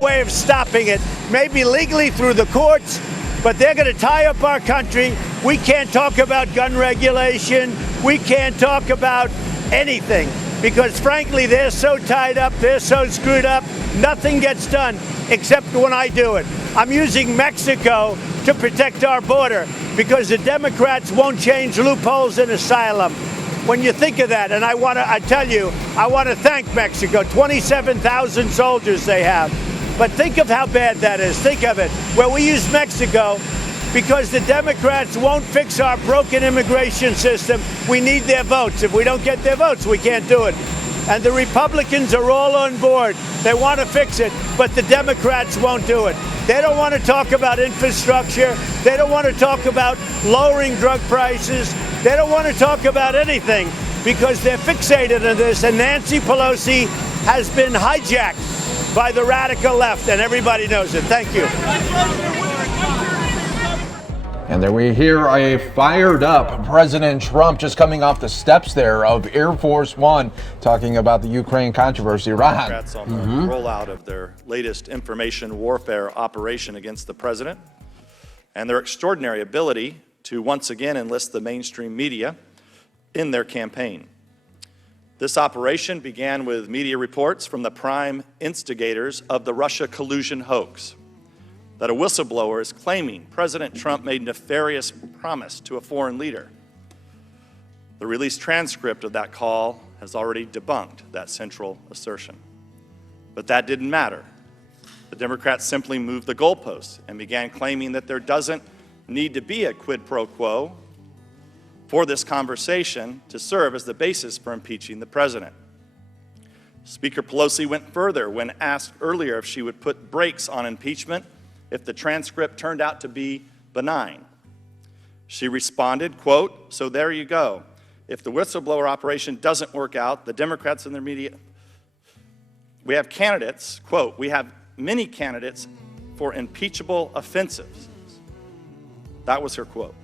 way of stopping it, maybe legally through the courts, but they're going to tie up our country. We can't talk about gun regulation. We can't talk about anything because, frankly, they're so tied up, they're so screwed up, nothing gets done except when I do it. I'm using Mexico to protect our border because the Democrats won't change loopholes in asylum. When you think of that, and I want to thank Mexico, 27,000 soldiers they have. But think of how bad that is. Think of it. Where we use Mexico because the Democrats won't fix our broken immigration system. We need their votes. If we don't get their votes, we can't do it. And the Republicans are all on board. They want to fix it, but the Democrats won't do it. They don't want to talk about infrastructure. They don't want to talk about lowering drug prices. They don't want to talk about anything because they're fixated on this. And Nancy Pelosi has been hijacked by the radical left, and everybody knows it. Thank you. And there we hear a fired up President Trump just coming off the steps there of Air Force One, talking about the Ukraine controversy. Ron. Democrats on the rollout of their latest information warfare operation against the president and their extraordinary ability to once again enlist the mainstream media in their campaign. This operation began with media reports from the prime instigators of the Russia collusion hoax that a whistleblower is claiming President Trump made nefarious promise to a foreign leader. The released transcript of that call has already debunked that central assertion. But that didn't matter. The Democrats simply moved the goalposts and began claiming that there doesn't need to be a quid pro quo for this conversation to serve as the basis for impeaching the president. Speaker Pelosi went further when asked earlier if she would put brakes on impeachment if the transcript turned out to be benign. She responded, quote, "So there you go. If the whistleblower operation doesn't work out, the Democrats and their media, we have candidates, quote, we have many candidates for impeachable offenses." That was her quote.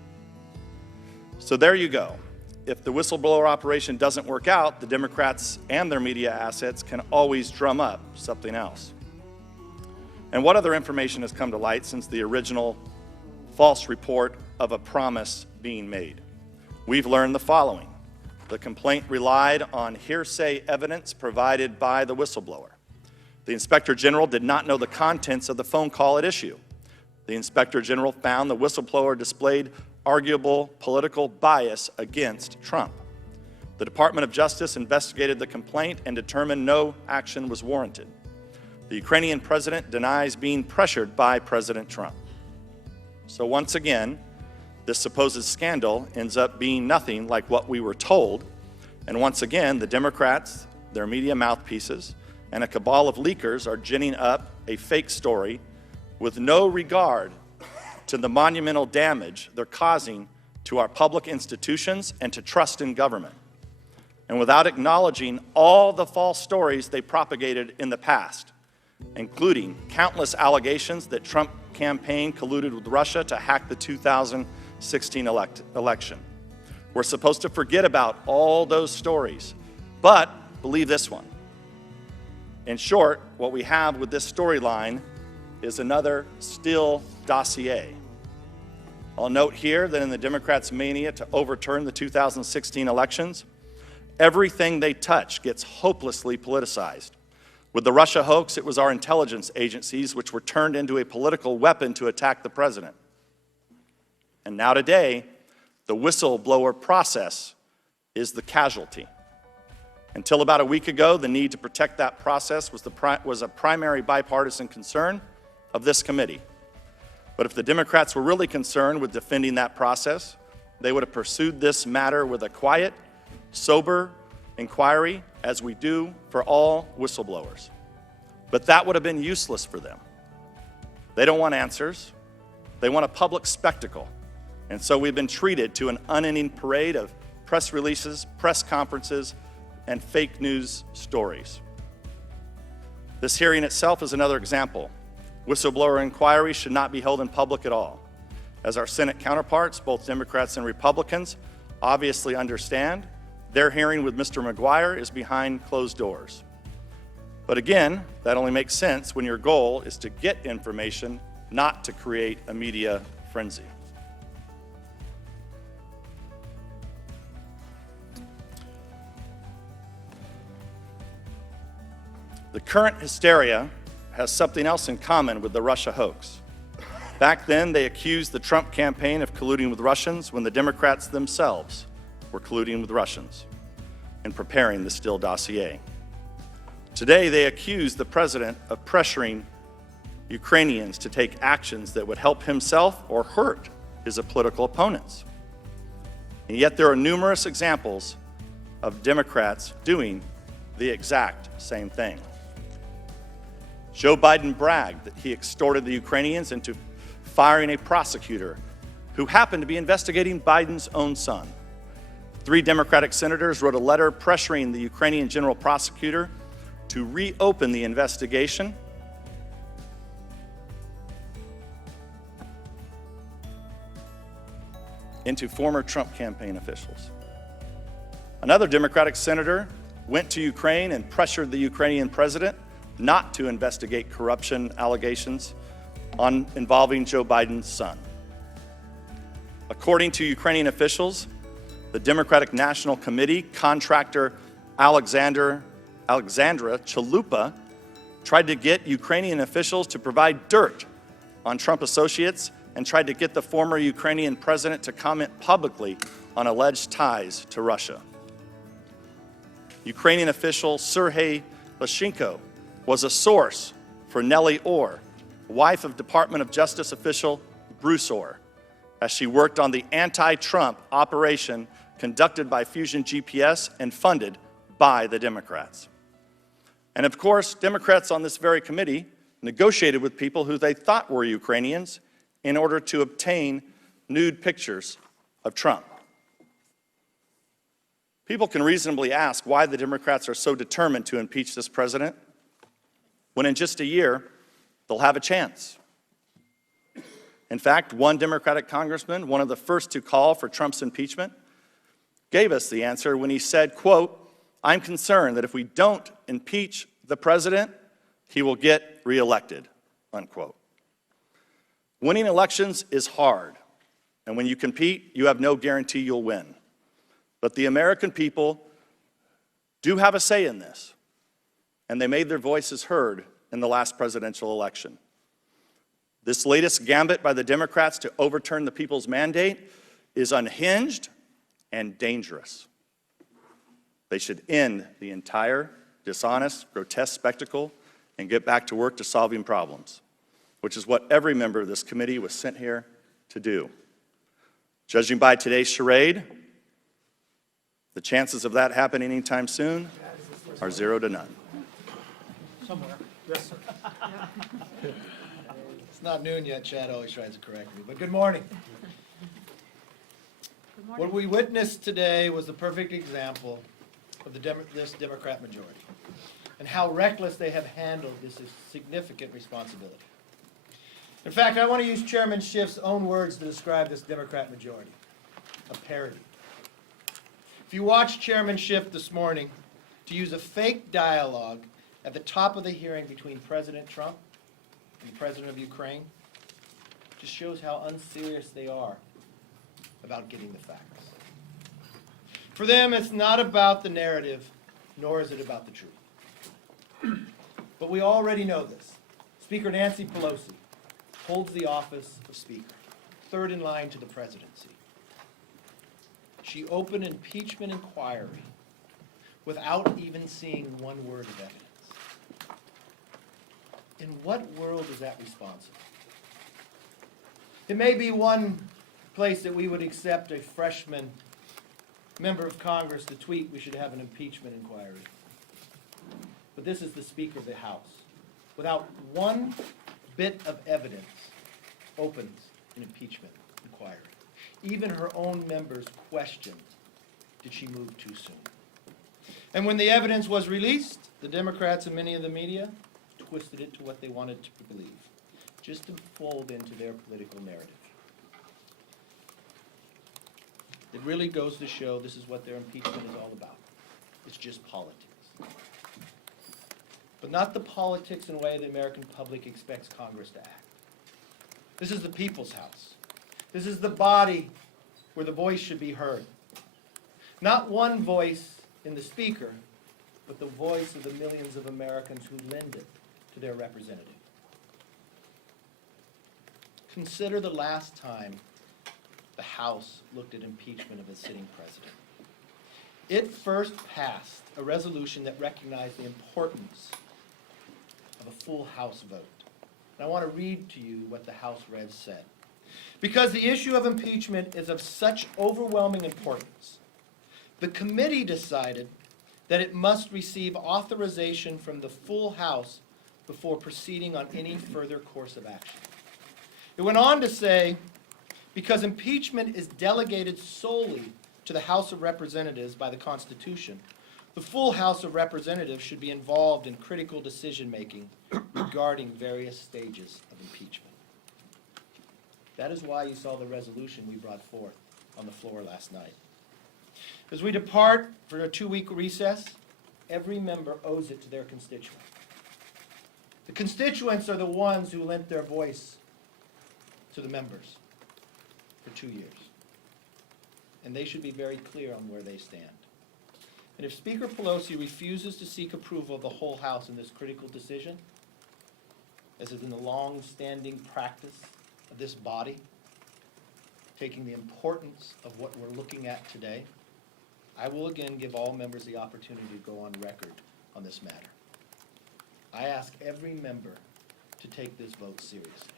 So there you go. If the whistleblower operation doesn't work out, the Democrats and their media assets can always drum up something else. And what other information has come to light since the original false report of a promise being made? We've learned the following. The complaint relied on hearsay evidence provided by the whistleblower. The Inspector General did not know the contents of the phone call at issue. The Inspector General found the whistleblower displayed arguable political bias against Trump. The Department of Justice investigated the complaint and determined no action was warranted. The Ukrainian president denies being pressured by President Trump. So once again, this supposed scandal ends up being nothing like what we were told. And once again, the Democrats, their media mouthpieces, and a cabal of leakers are ginning up a fake story with no regard to the monumental damage they're causing to our public institutions and to trust in government, and without acknowledging all the false stories they propagated in the past, including countless allegations that Trump campaign colluded with Russia to hack the 2016 election. We're supposed to forget about all those stories, but believe this one. In short, what we have with this storyline is another Steele dossier. I'll note here that in the Democrats' mania to overturn the 2016 elections, everything they touch gets hopelessly politicized. With the Russia hoax, it was our intelligence agencies which were turned into a political weapon to attack the president. And now today, the whistleblower process is the casualty. Until about a week ago, the need to protect that process was a primary bipartisan concern of this committee. But if the Democrats were really concerned with defending that process, they would have pursued this matter with a quiet, sober inquiry, as we do for all whistleblowers. But that would have been useless for them. They don't want answers. They want a public spectacle. And so we've been treated to an unending parade of press releases, press conferences, and fake news stories. This hearing itself is another example. Whistleblower inquiries should not be held in public at all. As our Senate counterparts, both Democrats and Republicans, obviously understand, their hearing with Mr. McGuire is behind closed doors. But again, that only makes sense when your goal is to get information, not to create a media frenzy. The current hysteria has something else in common with the Russia hoax. Back then, they accused the Trump campaign of colluding with Russians when the Democrats themselves were colluding with Russians in preparing the Steele dossier. Today, they accuse the president of pressuring Ukrainians to take actions that would help himself or hurt his political opponents. And yet there are numerous examples of Democrats doing the exact same thing. Joe Biden bragged that he extorted the Ukrainians into firing a prosecutor who happened to be investigating Biden's own son. 3 Democratic senators wrote a letter pressuring the Ukrainian general prosecutor to reopen the investigation into former Trump campaign officials. Another Democratic senator went to Ukraine and pressured the Ukrainian president not to investigate corruption allegations involving Joe Biden's son. According to Ukrainian officials, the Democratic National Committee contractor Alexandra Chalupa tried to get Ukrainian officials to provide dirt on Trump associates and tried to get the former Ukrainian president to comment publicly on alleged ties to Russia. Ukrainian official Sergei Leshchenko was a source for Nellie Orr, wife of Department of Justice official Bruce Orr, as she worked on the anti-Trump operation conducted by Fusion GPS and funded by the Democrats. And of course, Democrats on this very committee negotiated with people who they thought were Ukrainians in order to obtain nude pictures of Trump. People can reasonably ask why the Democrats are so determined to impeach this president when in just a year they'll have a chance. In fact, one Democratic congressman, one of the first to call for Trump's impeachment, gave us the answer when he said, quote, "I'm concerned that if we don't impeach the president, he will get reelected," unquote. Winning elections is hard, and when you compete, you have no guarantee you'll win. But the American people do have a say in this, and they made their voices heard in the last presidential election. This latest gambit by the Democrats to overturn the people's mandate is unhinged and dangerous. They should end the entire dishonest, grotesque spectacle and get back to work to solving problems, which is what every member of this committee was sent here to do. Judging by today's charade, the chances of that happening anytime soon are 0 to none. Somewhere. Yes, sir. It's not noon yet. Chad always tries to correct me, but good morning. What we witnessed today was the perfect example of this Democrat majority and how reckless they have handled this significant responsibility. In fact, I want to use Chairman Schiff's own words to describe this Democrat majority: a parody. If you watched Chairman Schiff this morning, to use a fake dialogue at the top of the hearing between President Trump and the President of Ukraine, just shows how unserious they are about getting the facts. For them, it's not about the narrative, nor is it about the truth. But we already know this. Speaker Nancy Pelosi holds the office of Speaker, third in line to the presidency. She opened an impeachment inquiry without even seeing one word of evidence. In what world is that responsible? It may be one place that we would accept a freshman member of Congress to tweet we should have an impeachment inquiry. But this is the Speaker of the House, without one bit of evidence, opens an impeachment inquiry. Even her own members questioned, did she move too soon? And when the evidence was released, the Democrats and many of the media twisted it to what they wanted to believe, just to fold into their political narrative. It really goes to show this is what their impeachment is all about. It's just politics. but not the politics and way the American public expects Congress to act. This is the people's house. This is the body where the voice should be heard. Not one voice in the speaker, but the voice of the millions of Americans who lend it to their representative. Consider the last time the House looked at impeachment of a sitting president. It first passed a resolution that recognized the importance of a full House vote. And I want to read to you what the House Rev said. Because the issue of impeachment is of such overwhelming importance, the committee decided that it must receive authorization from the full House before proceeding on any further course of action. It went on to say, because impeachment is delegated solely to the House of Representatives by the Constitution, the full House of Representatives should be involved in critical decision-making regarding various stages of impeachment. That is why you saw the resolution we brought forth on the floor last night. As we depart for a 2-week recess, every member owes it to their constituents. The constituents are the ones who lent their voice to the members for 2 years. And they should be very clear on where they stand. And if Speaker Pelosi refuses to seek approval of the whole House in this critical decision, as has been the long-standing practice of this body, taking the importance of what we're looking at today, I will again give all members the opportunity to go on record on this matter. I ask every member to take this vote seriously.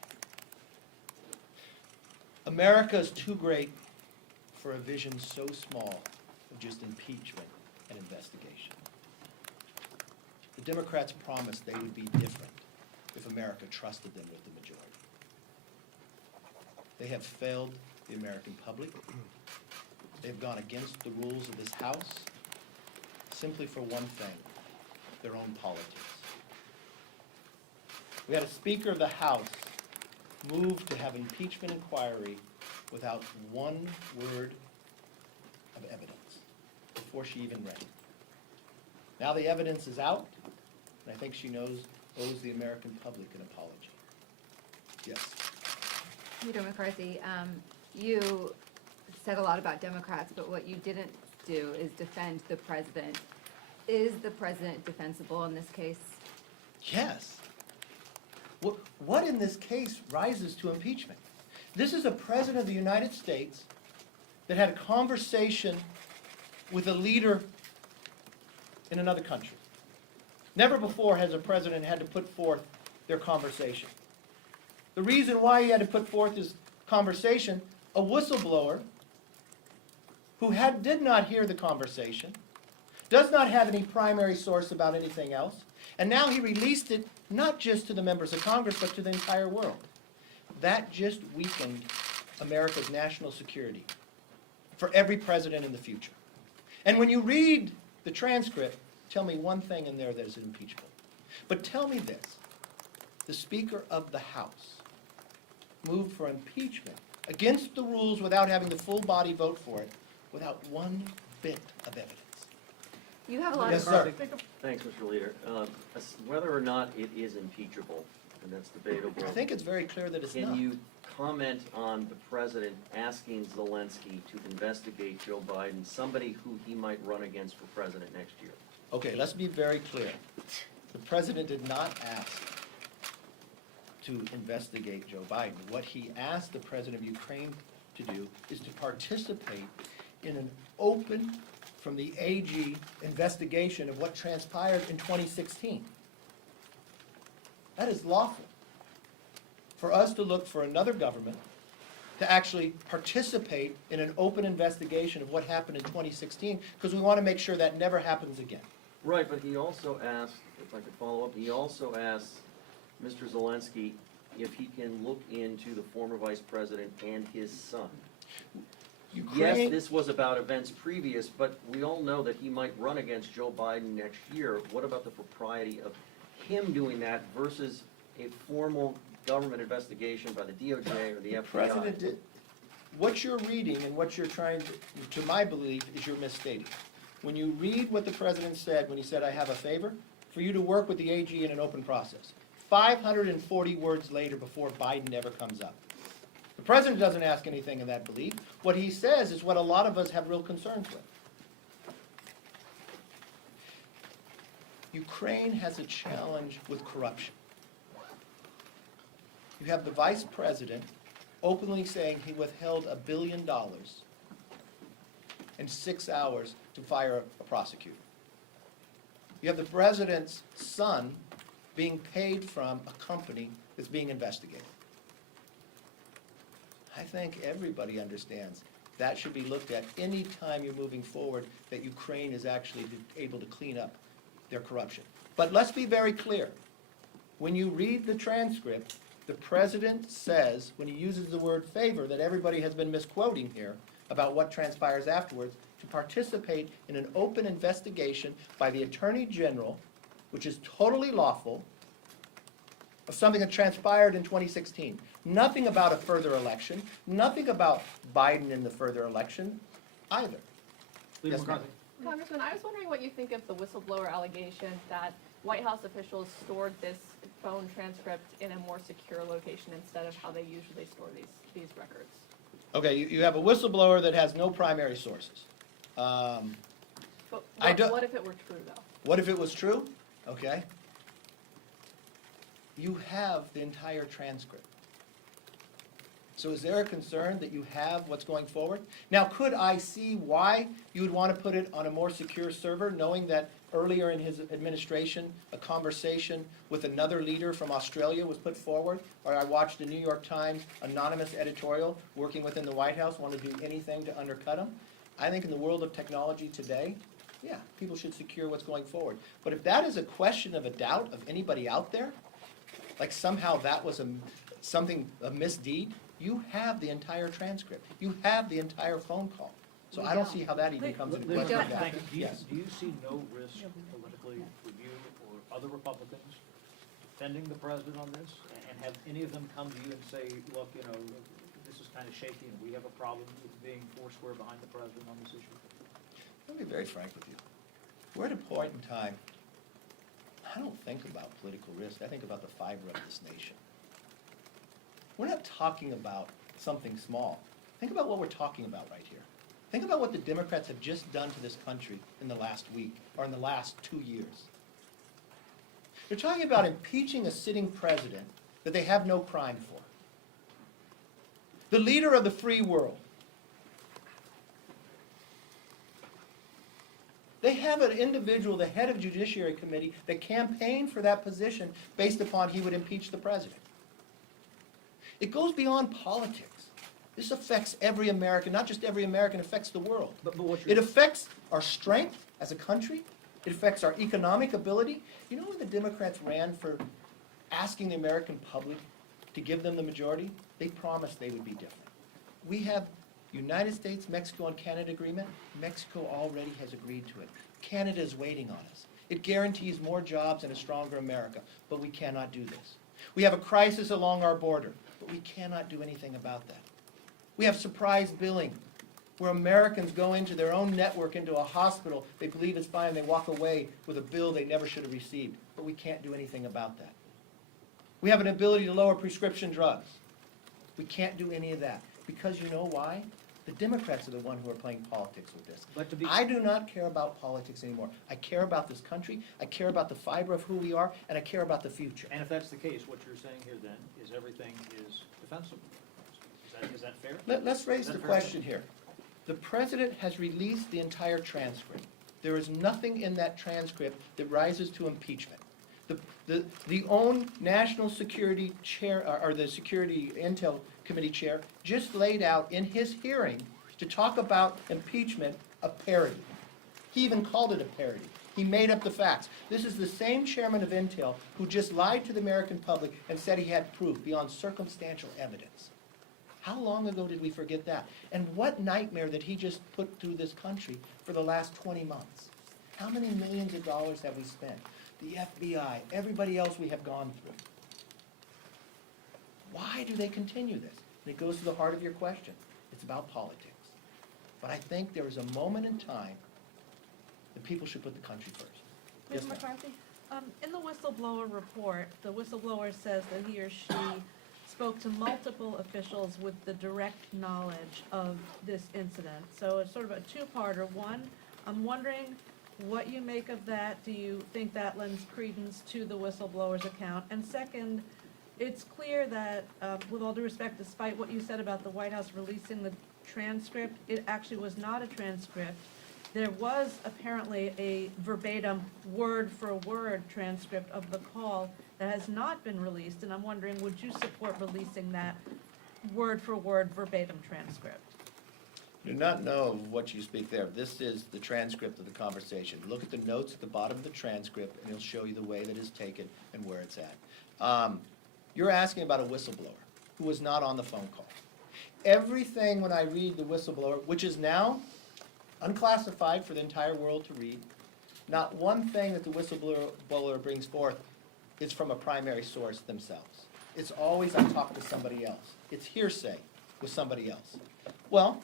America is too great for a vision so small of just impeachment and investigation. The Democrats promised they would be different if America trusted them with the majority. They have failed the American public. They've gone against the rules of this House simply for one thing, their own politics. We had a Speaker of the House move to have impeachment inquiry without one word of evidence before she even read it. Now the evidence is out, and I think she owes the American public an apology. Yes. Leader McCarthy, you said a lot about Democrats, but what you didn't do is defend the president. Is the president defensible in this case? Yes. What in this case rises to impeachment? This is a president of the United States that had a conversation with a leader in another country. Never before has a president had to put forth their conversation. The reason why he had to put forth his conversation, a whistleblower who did not hear the conversation, does not have any primary source about anything else, and now he released it not just to the members of Congress, but to the entire world. That just weakened America's national security for every president in the future. And when you read the transcript, tell me one thing in there that is impeachable. But tell me this, the Speaker of the House moved for impeachment against the rules without having the full body vote for it, without one bit of evidence. You have a lot Yes, of. sir. Thanks, Mr. Leader. Whether or not it is impeachable, and that's debatable. I think it's very clear that it's not. Can you comment on the president asking Zelensky to investigate Joe Biden, somebody who he might run against for president next year? Okay, let's be very clear. The president did not ask to investigate Joe Biden. What he asked the president of Ukraine to do is to participate in an open, from the AG, investigation of what transpired in 2016. That is lawful. For us to look for another government to actually participate in an open investigation of what happened in 2016, because we want to make sure that never happens again. Right, but he also asked, if I could follow up, he also asked Mr. Zelensky if he can look into the former vice president and his son. Yes, this was about events previous, but we all know that he might run against Joe Biden next year. What about the propriety of him doing that versus a formal government investigation by the DOJ or the FBI? President did. What you're reading and what you're trying to my belief, is you're misstating. When you read what the president said when he said, "I have a favor," for you to work with the AG in an open process. 540 words later before Biden ever comes up. The president doesn't ask anything in that belief. What he says is what a lot of us have real concerns with. Ukraine has a challenge with corruption. You have the vice president openly saying he withheld $1 billion in 6 hours to fire a prosecutor. You have the president's son being paid from a company that's being investigated. I think everybody understands that should be looked at any time you're moving forward, that Ukraine is actually able to clean up their corruption. But let's be very clear. When you read the transcript, the president says, when he uses the word favor, that everybody has been misquoting here about what transpires afterwards, to participate in an open investigation by the Attorney General, which is totally lawful, of something that transpired in 2016. Nothing about a further election, nothing about Biden in the further election either. Leader Yes, ma'am. McCarthy. Congressman, I was wondering what you think of the whistleblower allegation that White House officials stored this phone transcript in a more secure location instead of how they usually store these records. Okay, you have a whistleblower that has no primary sources. But I don't- what if it were true, though? What if it was true? Okay. You have the entire transcript. So is there a concern that you have what's going forward? Now, could I see why you would want to put it on a more secure server, knowing that earlier in his administration, a conversation with another leader from Australia was put forward? Or I watched a New York Times anonymous editorial working within the White House, want to do anything to undercut him? I think in the world of technology today, yeah, people should secure what's going forward. But if that is a question of a doubt of anybody out there, like somehow that was a misdeed, you have the entire transcript. You have the entire phone call. So I don't see how that even comes into Leader question. McCarthy, thank you. Do you- Yes. Do you see no risk politically with you or other Republicans defending the president on this? And have any of them come to you and say, look, you know, this is kind of shaky and we have a problem with being foursquare behind the president on this issue? Let me be very frank with you. We're at a point in time, I don't think about political risk. I think about the fiber of this nation. We're not talking about something small. Think about what we're talking about right here. Think about what the Democrats have just done to this country in the last week or in the last 2 years. They're talking about impeaching a sitting president that they have no crime for. The leader of the free world. They have an individual, the head of Judiciary Committee, that campaigned for that position based upon he would impeach the president. It goes beyond politics. This affects every American, not just every American, it affects the world. But what It affects our strength as a country. It affects our economic ability. You know when the Democrats ran for asking the American public to give them the majority? They promised they would be different. We have United States, Mexico, and Canada agreement. Mexico already has agreed to it. Canada is waiting on us. It guarantees more jobs and a stronger America, but we cannot do this. We have a crisis along our border, but we cannot do anything about that. We have surprise billing, where Americans go into their own network, into a hospital, they believe it's fine, they walk away with a bill they never should have received, but we can't do anything about that. We have an ability to lower prescription drugs. We can't do any of that, because you know why? The Democrats are the one who are playing politics with this. But to be- I do not care about politics anymore. I care about this country, I care about the fiber of who we are, and I care about the future. And if that's the case, what you're saying here then is everything is defensible. Is that fair? Let's raise Is that the a fair question here. The president has released the entire transcript. There is nothing in that transcript that rises to impeachment. The own National Security Chair, or the Security Intel Committee Chair, just laid out in his hearing to talk about impeachment a parody. He even called it a parody. He made up the facts. This is the same chairman of Intel who just lied to the American public and said he had proof beyond circumstantial evidence. How long ago did we forget that? And what nightmare did he just put through this country for the last 20 months? How many millions of dollars have we spent? The FBI, everybody else we have gone through. Why do they continue this? And it goes to the heart of your question. It's about politics. But I think there is a moment in time that people should put the country first. Yes, Leader ma'am. McCarthy? In the whistleblower report, the whistleblower says that he or she spoke to multiple officials with the direct knowledge of this incident. So it's sort of a two-parter. One, I'm wondering what you make of that. Do you think that lends credence to the whistleblower's account? And second, it's clear that, with all due respect, despite what you said about the White House releasing the transcript, it actually was not a transcript. There was apparently a verbatim, word-for-word transcript of the call that has not been released, and I'm wondering, would you support releasing that word-for-word verbatim transcript? Do not know what you speak there. This is the transcript of the conversation. Look at the notes at the bottom of the transcript, and it'll show you the way that it's taken and where it's at. You're asking about a whistleblower who was not on the phone call. Everything when I read the whistleblower, which is now unclassified for the entire world to read, not one thing that the whistleblower brings forth is from a primary source themselves. It's always I talked to somebody else. It's hearsay with somebody else. Well,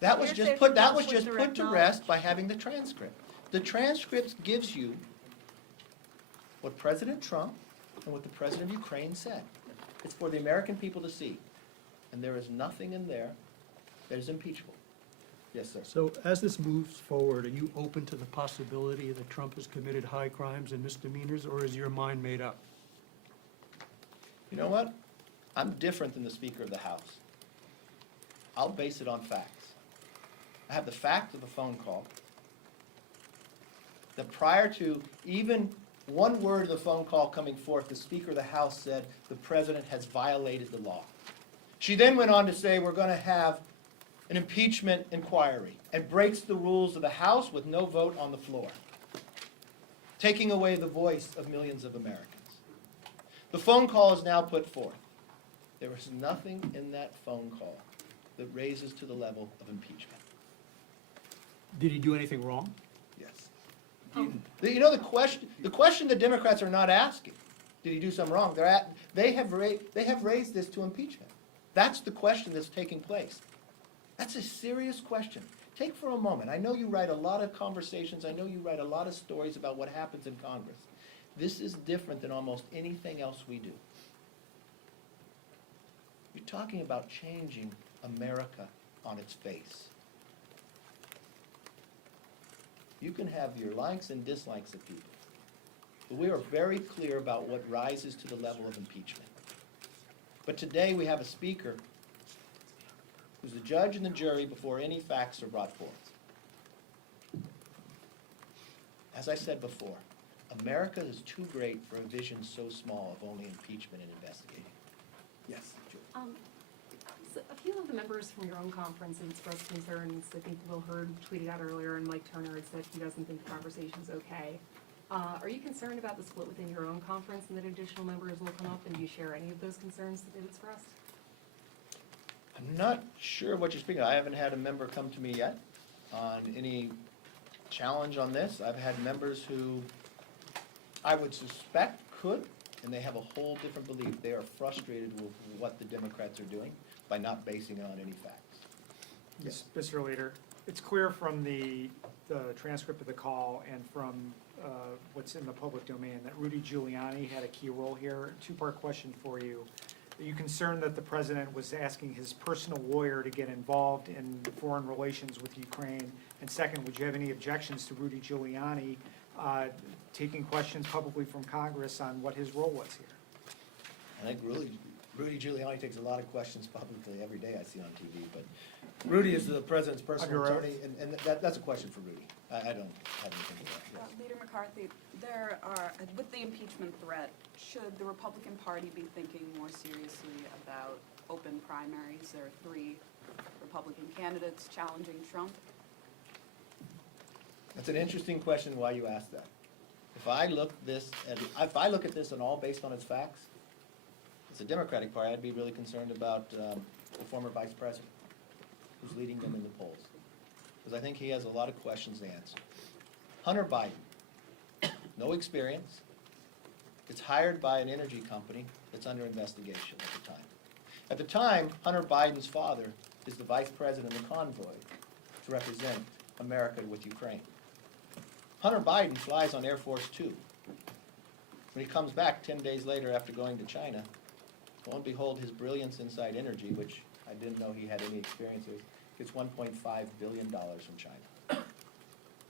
that was just put to rest by having the transcript. The transcript gives you what President Trump and what the President of Ukraine said. It's for the American people to see. And there is nothing in there that is impeachable. Yes, sir. So as this moves forward, are you open to the possibility that Trump has committed high crimes and misdemeanors, or is your mind made up? You know what? I'm different than the Speaker of the House. I'll base it on facts. I have the fact of a phone call that prior to even one word of the phone call coming forth, the Speaker of the House said the President has violated the law. She then went on to say we're going to have an impeachment inquiry and breaks the rules of the House with no vote on the floor, taking away the voice of millions of Americans. The phone call is now put forth. There is nothing in that phone call that raises to the level of impeachment. Did he do anything wrong? Yes. You know the question the Democrats are not asking, did he do something wrong? They have raised this to impeachment. That's the question that's taking place. That's a serious question. Take for a moment. I know you write a lot of conversations. I know you write a lot of stories about what happens in Congress. This is different than almost anything else we do. You're talking about changing America on its face. You can have your likes and dislikes of people, but we are very clear about what rises to the level of impeachment. But today we have a speaker who's the judge and the jury before any facts are brought forth. As I said before, America is too great for a vision so small of only impeachment and investigating. Yes, Julie. So a few of the members from your own conference have expressed concerns. I think Will Hurd tweeted out earlier, and Mike Turner had said he doesn't think the conversation's okay. Are you concerned about the split within your own conference and that additional members will come up, and do you share any of those concerns that they've expressed? I'm not sure what you're speaking of. I haven't had a member come to me yet on any challenge on this. I've had members who I would suspect could, and they have a whole different belief. They are frustrated with what the Democrats are doing by not basing it on any facts. Yes, Mr. Leader, it's clear from the transcript of the call and from what's in the public domain that Rudy Giuliani had a key role here. Two-part question for you. Are you concerned that the president was asking his personal lawyer to get involved in foreign relations with Ukraine? And second, would you have any objections to Rudy Giuliani taking questions publicly from Congress on what his role was here? I think Rudy Giuliani takes a lot of questions publicly every day I see on TV, but Rudy is the president's personal attorney, and that's a question for Rudy. I don't have anything to that. Yes. Leader McCarthy, there are, with the impeachment threat, should the Republican Party be thinking more seriously about open primaries? There are 3 Republican candidates challenging Trump. That's an interesting question why you ask that. If I look at this and all based on its facts, as a Democratic Party, I'd be really concerned about the former vice president who's leading them in the polls. Because I think he has a lot of questions to answer. Hunter Biden, no experience. It's hired by an energy company that's under investigation at the time. At the time, Hunter Biden's father is the vice president of the convoy to represent America with Ukraine. Hunter Biden flies on Air Force 2. When he comes back 10 days later after going to China, lo and behold, his brilliance inside energy, which I didn't know he had any experience with, gets $1.5 billion from China.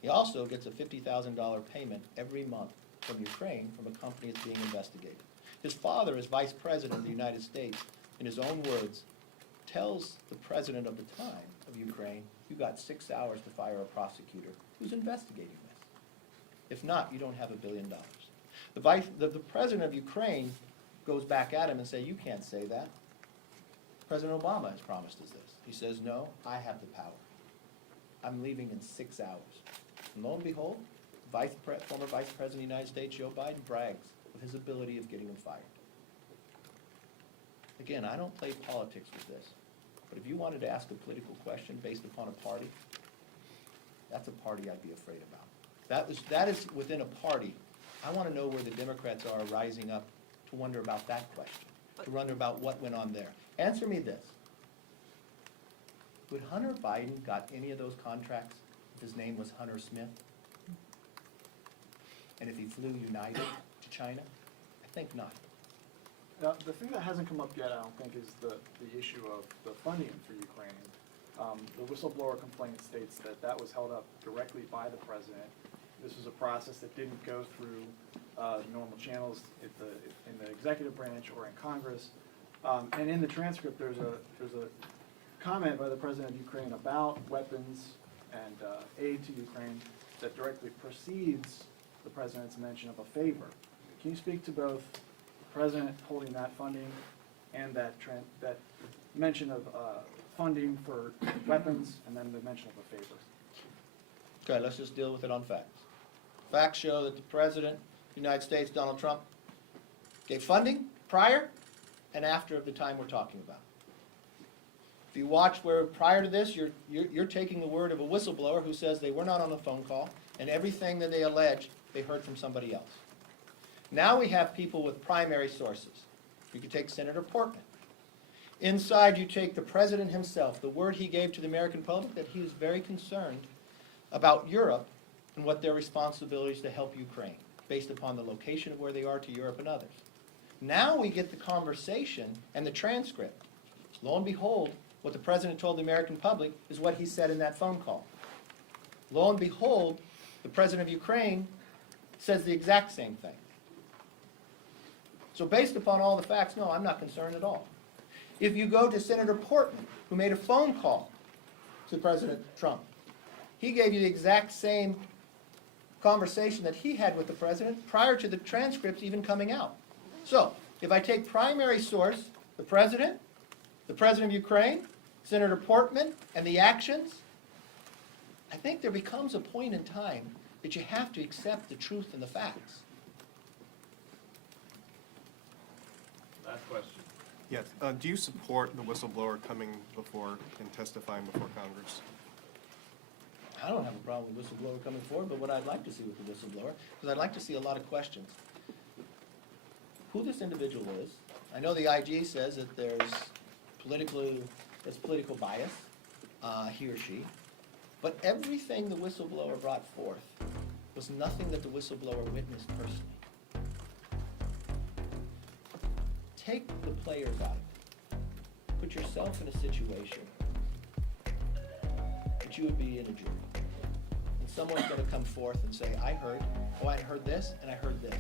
He also gets a $50,000 payment every month from Ukraine from a company that's being investigated. His father, as Vice President of the United States, in his own words, tells the president of the time of Ukraine, you got 6 hours to fire a prosecutor who's investigating this. If not, you don't have $1 billion. The president of Ukraine goes back at him and say, you can't say that. President Obama has promised us this. He says, no, I have the power. I'm leaving in 6 hours. And lo and behold, former Vice President of the United States, Joe Biden, brags of his ability of getting him fired. Again, I don't play politics with this, but if you wanted to ask a political question based upon a party, that's a party I'd be afraid about. That is within a party. I want to know where the Democrats are rising up to wonder about that question, to wonder about what went on there. Answer me this. Would Hunter Biden got any of those contracts if his name was Hunter Smith? And if he flew United to China? I think not. Now, the thing that hasn't come up yet, I don't think, is the issue of the funding for Ukraine. The whistleblower complaint states that that was held up directly by the president. This was a process that didn't go through normal channels in the executive branch or in Congress. And in the transcript, there's a comment by the president of Ukraine about weapons and aid to Ukraine that directly precedes the president's mention of a favor. Can you speak to both the president holding that funding and that mention of funding for weapons and then the mention of a favor? Okay, let's just deal with it on facts. Facts show that the President of the United States, Donald Trump, gave funding prior and after of the time we're talking about. If you watch where prior to this, you're taking the word of a whistleblower who says they were not on a phone call and everything that they allege they heard from somebody else. Now we have people with primary sources. You could take Senator Portman. Inside you take the President himself, the word he gave to the American public that he was very concerned about Europe and what their responsibilities to help Ukraine, based upon the location of where they are to Europe and others. Now we get the conversation and the transcript. Lo and behold, what the President told the American public is what he said in that phone call. Lo and behold, the President of Ukraine says the exact same thing. So based upon all the facts, no, I'm not concerned at all. If you go to Senator Portman, who made a phone call to President Trump, he gave you the exact same conversation that he had with the President prior to the transcripts even coming out. So, if I take primary source, the President of Ukraine, Senator Portman, and the actions, I think there becomes a point in time that you have to accept the truth and the facts. Last question. Yes. Do you support the whistleblower coming before and testifying before Congress? I don't have a problem with whistleblower coming forward, but what I'd like to see with the whistleblower, because I'd like to see a lot of questions. Who this individual is. I know the IG says that there's political bias, he or she, but everything the whistleblower brought forth was nothing that the whistleblower witnessed personally. Take the players out of it. Put yourself in a situation that you would be in a jury. And someone's going to come forth and say, I heard this, and I heard this.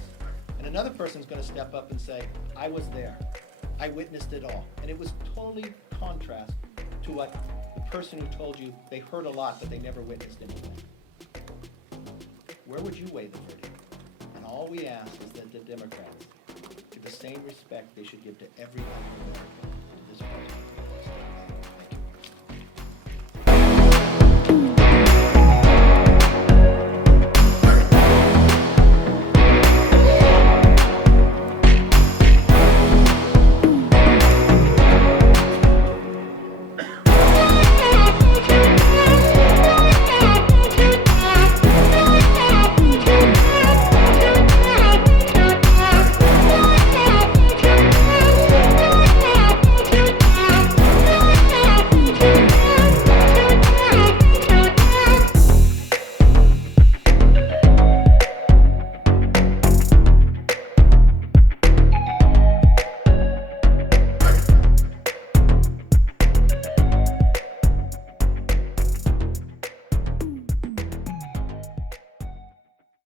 And another person's going to step up and say, I was there. I witnessed it all. And it was totally contrast to what the person who told you they heard a lot, but they never witnessed anything. Where would you weigh the verdict? And all we ask is that the Democrats give the same respect they should give to every other American to this president.